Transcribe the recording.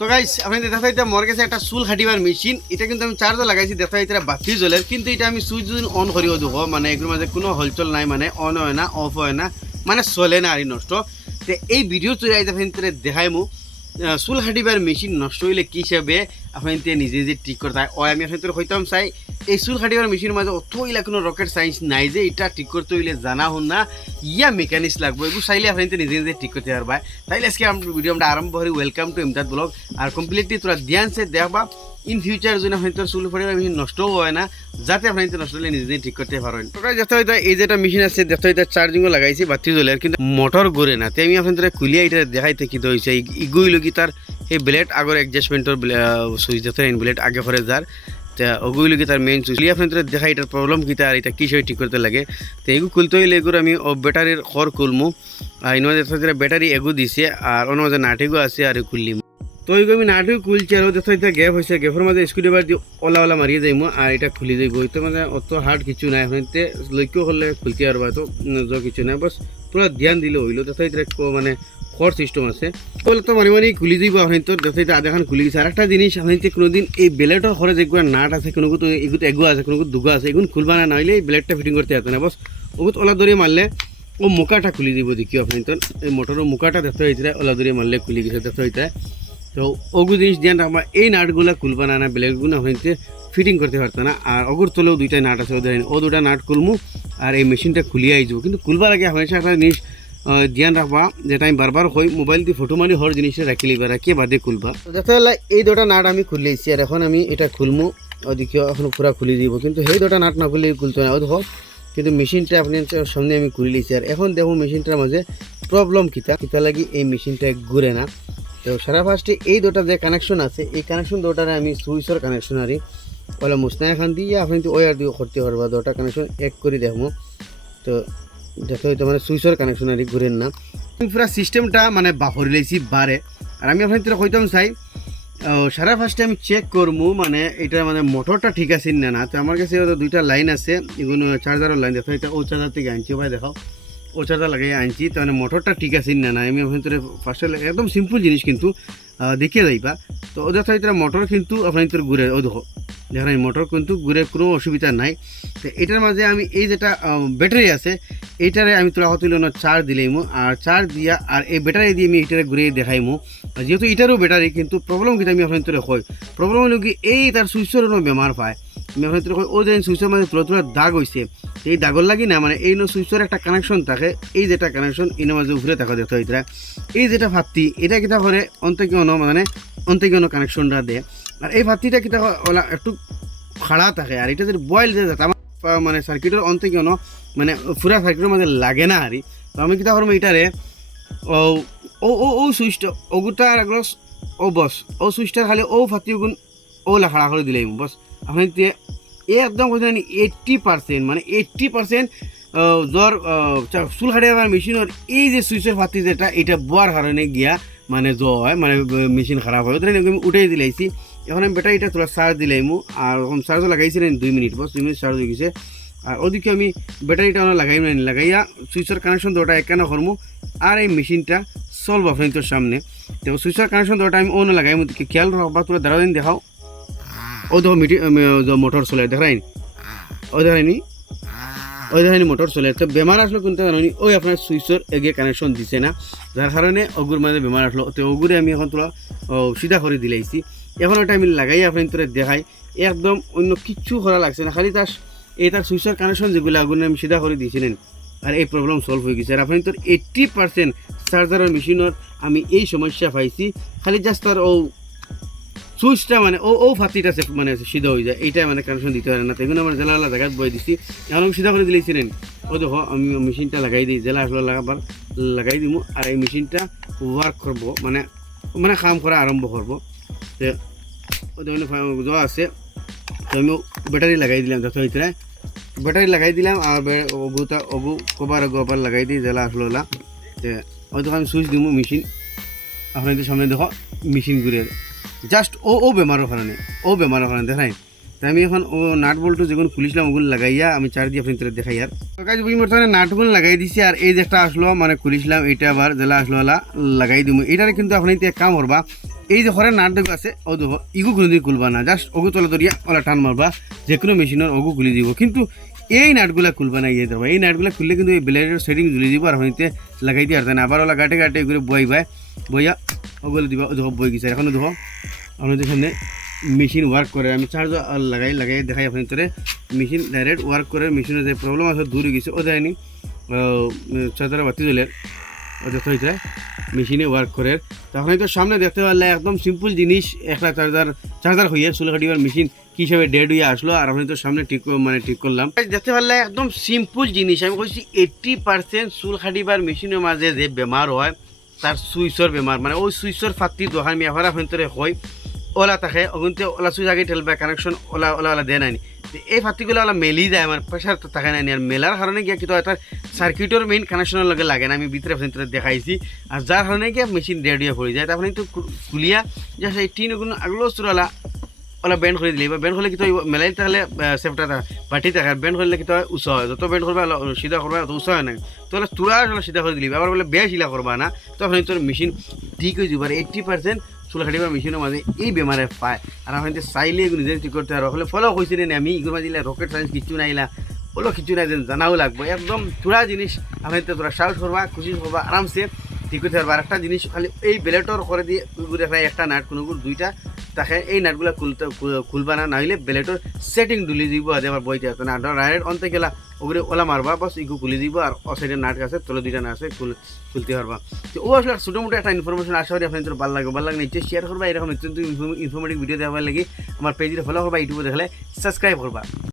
তো গাইস আপনি দেখা যাইতে মোর কাছে একটা চুল কাটিবার মেশিন, এটা কিন্তু আমি চার্জও লাগাইছি, দেখা যাইতে বাতি জ্বলে, কিন্তু এটা আমি সুইচ যদি অন করিও দেখো মানে এগুলোর মাঝে কোনো হলচল নাই, মানে অন হয় না, অফ হয় না, মানে চলে না আর নষ্ট। তো এই ভিডিও চলে আইতে আপনি দেখাই মু চুল কাটিবার মেশিন নষ্ট হইলে কি হিসাবে আপনি নিজে নিজে ঠিক করতে হয়। আমি আপনাদের হইতাম চাই এই চুল কাটিবার মেশিনের মাঝে অত ইলা কোনো রকেট সায়েন্স নাই যে এটা ঠিক করতে হইলে জানা হন না ইয়া মেকানিক্স লাগবে, এগুলো চাইলে আপনি নিজে নিজে ঠিক করতে পারবা। তাইলে আজকে ভিডিও আমরা আরম্ভ করি। Welcome to Imdad blog. আর কমপ্লিটলি তোরা ধ্যান সে দেখবা ইন ফিউচার যদি আপনি তোর চুল কাটিবার মেশিন নষ্টও হয় না, যাতে আপনি নষ্ট হলে নিজে নিজে ঠিক করতে পারেন। তোরা দেখতে হইতে এই যেটা মেশিন আছে দেখতে হইতে চার্জিংও লাগাইছি, বাতি জ্বলে, কিন্তু মোটর ঘুরে না। তো আমি আপনাদের খুলিয়া এটা দেখাইতে কি হয়েছে ইগুইল কি তার এই ব্লেড আগর অ্যাডজাস্টমেন্টর সুইচ দেখতে ব্লেড আগে করে যার ওগুলো কি তার মেইন সুইচ আপনাদের দেখা এটার প্রবলেম কী আর এটা কী ঠিক করতে লাগে। তো এগুলো খুলতে হইলে এগুলো আমি ব্যাটারির খড় খুলমু, আর ইনো দেখা ব্যাটারি এগু দিছে আর অন্য মাঝে নাটিগু আছে আর খুললিম। তো এইগুলো আমি নাটিও খুলছি আর দেখা এটা গ্যাপ হয়েছে, গ্যাপের মাঝে স্ক্রুড্রাইভার দিয়ে ওলা মারিয়ে যাইমু আর এটা খুলি যাইব। তো মানে অত হার্ড কিছু নাই, আপনাতে লক্ষ্য করলে খুলতে পারবা, তো কিছু নাই, বাস পুরো ধ্যান দিলে হইলো। দেখা এটা মানে খড় সিস্টেম আছে বলে তো মানে খুলি দিব। আপনি তো দেখা আধাখান খুলি গেছে। আর একটা জিনিস আপনি কোনোদিন এই ব্লেডের খড়ে যেগুলো নাট আছে, কোনো তো এগুলো এগু আছে, কোনো দুগা আছে, এগুলো খুলবা না, নইলে এই ব্লেডটা ফিটিং করতে যেত না। বস ওগুলো ওলা দড়িয়ে মারলে ও মুখাটা খুলি দিব দেখিও। আপনি তো এই মোটরের মুখাটা দেখতে হইতে ওলা দড়িয়ে মারলে খুলি গেছে দেখতে হইতে। তো ওগুলো জিনিস ধ্যান রাখবা, এই নাটগুলো খুলবা না, ব্লেডগুলো আপনি ফিটিং করতে পারতো না। আর অগুর তলেও দুইটা নাট আছে, ও দুটা নাট খুলমু আর এই মেশিনটা খুলিয়ে আইব। কিন্তু খুলবার আগে হমেশা একটা জিনিস ধ্যান রাখবা, যেটা আমি বারবার হই মোবাইল দিয়ে ফটো মারি হর জিনিসটা রাখি লিবা, রাখিয়ে বাদে খুলবা। দেখা গেল এই দুটা নাট আমি খুললেছি আর এখন আমি এটা খুলমু, ওদিকে এখন পুরা খুলে দিব। কিন্তু সেই দুটা নাট না খুলে খুলতো না, ও দেখো কিন্তু মেশিনটা আপনি সামনে আমি খুলে লিছি। আর এখন দেখো মেশিনটার মাঝে প্রবলেম কিতা লাগি এই মেশিনটা ঘুরে না। তো সারা ফার্স্টে এই দুটা যে কানেকশন আছে, এই কানেকশন দুটারে আমি সুইচের কানেকশন আরি বলে মুসনা এখান দিয়ে আপনি ওয়ার দিয়ে করতে পারবা। দুটা কানেকশন এক করে দেখবো, তো দেখতে হইতো মানে সুইচের কানেকশন আর ঘুরেন না। পুরা সিস্টেমটা মানে বাহরি লাইছি বারে। আর আমি আপনাদের কইতাম চাই সারা ফার্স্টে আমি চেক করবো মানে এটা মানে মোটরটা ঠিক আছে না না। তো আমার কাছে দুইটা লাইন আছে, এগুলো চার্জারের লাইন দেখো, এটা ও চার্জার থেকে আনছি, ভাই দেখাও ও চার্জার লাগাই আনছি। তো মানে মোটরটা ঠিক আছে না না আমি আপনাদের ফার্স্টে একদম সিম্পল জিনিস কিন্তু দেখিয়ে যাইবা। তো ও দেখা এটা মোটর কিন্তু আপনাদের ঘুরে, ও দেখো দেখেন মোটর কিন্তু ঘুরে কোনো অসুবিধা নাই। তো এটার মাঝে আমি এই যেটা ব্যাটারি আছে এইটারে আমি তোলা হতুল চার্জ দিলাইমু, আর চার্জ দিয়া আর এই ব্যাটারি দিয়ে আমি এটারে ঘুরে দেখাইমু। যেহেতু এটারও ব্যাটারি, কিন্তু প্রবলেম কিন্তু আমি আপনাদের হয় প্রবলেম হলো কি এই তার সুইচের বেমার পায়। আমি আপনাদের কই ও যে সুইচের মাঝে তোলা দাগ হয়েছে, এই দাগর লাগি না মানে এই সুইচের একটা কানেকশন থাকে, এই যেটা কানেকশন এর মাঝে ঘুরে দেখা দেখতে হইতে এই যেটা ফাত্তি এটা কিতা করে অন্তঃকিয়ন মানে অন্তঃকিয়ন কানেকশনটা দেয়। আর এই ফাত্তিটা কিতা ওলা একটু খাড়া থাকে, আর এটা যদি বয়েল যে আমার মানে সার্কিটের অন্তে কেন মানে পুরা সার্কিটের মধ্যে লাগে না। আরই তো আমি কিতা করবো এটারে ও ও ও ও সুইচটা ওগুটা আর এগুলো ও বস ও সুইচটা খালি ও ফাতি গুণ ও লাখাড়া করে দিলেই বস। আপনি একদম বলছেন 80% মানে 80% জ্বর চুল কাটিবার মেশিনের এই যে সুইচের ফাতি যেটা এটা বোয়ার কারণে গিয়া মানে হয় মানে মেশিন খারাপ হয়, ওদের আমি উঠেই দিলাইছি। এখন আমি ব্যাটারিটা তোলা চার্জ দিলাইমু আর চার্জও লাগাইছিলেন 2 মিনিট, বস 2 মিনিট চার্জ হয়ে গেছে। আর ওদিকে আমি ব্যাটারিটা লাগাই লাগাইয়া সুইচের কানেকশন দুটা একখানা করমু আর এই মেশিনটা চলবো আপনার তোর সামনে। তো সুইচের কানেকশন দুটা আমি অন্য লাগাই ওদিকে খেয়াল রাখবা। তোরা দাঁড়া দিন দেখাও, ও দেখো মোটর চলে দেখাইনি, ও দেখাইনি ওই ধরনের মোটর চলে। তো বেমার আসলো কিন্তু জানি ওই আপনার সুইচের এগিয়ে কানেকশন দিছে না, যার কারণে অগুর মাঝে বেমার আসলো। তো ওগুরে আমি এখন তোরা সিধা করে দিলাইছি। এখন ওটা আমি লাগাই আপনার তোরা দেখাই, একদম অন্য কিচ্ছু করা লাগছে না, খালি তার সুইচের কানেকশন যেগুলো আগুনে আমি সিধা করে দিয়েছিলেন আর এই প্রবলেম সলভ হয়ে গেছে। আর আপনি তোর 80% চার্জারের মেশিনের আমি এই সমস্যা পাইছি, খালি জাস্ট তার ও সুইচটা মানে ও ফাতিটা মানে সিধা হয়ে যায়, এইটা মানে কানেকশন দিতে পারে না। তেমন আমার জেলা জায়গায় বয়ে দিচ্ছি, এখন আমি সিধা করে দিলেছিলেন। ও দেখো আমি মেশিনটা লাগাই দিই, জেলা আসলে লাগাবার লাগাই দিব আর এই মেশিনটা ওয়ার্ক করবো মানে মানে কাম করা আরম্ভ করবো। তো ও দেখুন আছে, তো আমি ব্যাটারি লাগাই দিলাম দেখো এইটা ব্যাটারি লাগাই দিলাম আর ওগুতা ওগু কবার লাগাই দিই জেলা আসলো ওলা। তো ওই দেখো আমি সুইচ দিব মেশিন আপনাদের সামনে দেখো মেশিন ঘুরে জাস্ট ও বেমারের কারণে দেখাই। তাই আমি এখন ও নাট বল্টু যেগুলো খুলিছিলাম ওগুলো লাগাইয়া আমি চার দিয়ে আপনাদের দেখাই। আর কাজ বর্তমানে নাটগুলো লাগাই দিছি আর এই যেটা আসলো মানে খুলিছিলাম এটা আবার জেলা আসলো ওলা লাগাই দিব। এটারে কিন্তু আপনি এক কাম করবা এই যে ঘরের নাট দেখো আছে ও দেখো ইগু কোনোদিন খুলবা না, জাস্ট ওগু তলে ধরিয়া ওলা টান মারবা, যে কোনো মেশিনের ওগু খুলে দিব। কিন্তু এই নাটগুলা খুলবা না, ইয়ে দেবো এই নাটগুলা খুললে কিন্তু এই ব্লেডের সেটিং ঝুলে দিব আর হইতে লাগাই দিয়ে আর না, আবার ওলা গাটে গাটে করে বইবা বইয়া ওগুলো দিবা। দেখো বই গেছে এখনো দেখো আপনাদের সামনে মেশিন ওয়ার্ক করে, আমি চার্জ লাগাই দেখাই আপনার ভিতরে মেশিন ডাইরেক্ট ওয়ার্ক করে। মেশিনের যে প্রবলেম আছে দূর হয়ে গেছে ও দেয়নি চার্জার বাতি জ্বলের ও দেখতে হয়েছে মেশিনে ওয়ার্ক করে। তখন তো সামনে দেখতে পারলে একদম সিম্পল জিনিস একটা চার্জার হইয়া চুল কাটিবার মেশিন কি হিসাবে ডেড হয়ে আসলো আর আপনি তো সামনে ঠিক করলাম। দেখতে পারলে একদম সিম্পল জিনিস। আমি বলছি 80% চুল কাটিবার মেশিনের মাঝে যে বেমার হয় তার সুইচর বেমার, মানে ওই সুইচর ফাটি দোকান আমি এবার ভিতরে হয় ওলা থাকে ওগুনতে ওলা সুইচ আগে ঠেলবে কানেকশন ওলা দেয় নাই। এই ফাটিগুলো ওলা মেলি যায়, আমার প্রেশার তো থাকে নাই। আর মেলার কারণে গিয়ে কিন্তু একটা সার্কিটের মেইন কানেকশনের লগে লাগে না, আমি ভিতরে দেখাইছি। আর যার কারণে গিয়ে মেশিন রেড হয়ে পড়ে যায়। তারপরে কিন্তু খুলিয়া যে সেই টিন আগলো চুরালা ওলা বেন্ড করে দিলে বা বেন্ড করলে কিন্তু মেলাই তাহলে সেফটা বাটি থাকে, আর বেন্ড করলে কিন্তু উঁচা হয়। যত বেন্ড করবা সিধা করবা তত উঁচা হয় না, তাহলে তুরা সিধা করে দিলি আবার বলে বেশ শিলা করবা না, তখন তোর মেশিন ঠিক হয়ে যাবে। 80% চুল কাটিবার মেশিনের মাঝে এই বেমারে পায়। আর আমি চাইলে নিজে ঠিক করতে পারো হলে ফলো হয়েছি নি আমি এগুলো দিলে রকেট সায়েন্স কিছু নাইলা ওলো কিছু নাই, যেন জানাও লাগবে একদম তুরা জিনিস। আমি তোরা সাহস করবা খুশি করবা আরামসে ঠিক করতে পারবো। আর একটা জিনিস খালি এই বেলেটর করে দিয়ে একটা নাট কোনো দুইটা তাকে এই নাটগুলো খুলবা না, নাহলে বেলেটর সেটিং ডুলি দিব আজ আবার বইতে আসতো না। ডাইরেক্ট অন্তে গেলা ওগুলো ওলা মারবা বাস ইগু খুলে দিব আর অসাইডের নাট আছে তলে দুইটা না আছে খুলতে পারবা। তো ও আসলে ছোটো মোটো একটা ইনফরমেশন আশা করি আপনাদের ভালো লাগবে নিশ্চয়ই শেয়ার করবা। এরকম ইনফরমেটিভ ভিডিও দেওয়ার লাগে আমার পেজে ফলো করবা, ইউটিউবে দেখলে সাবস্ক্রাইব করবা।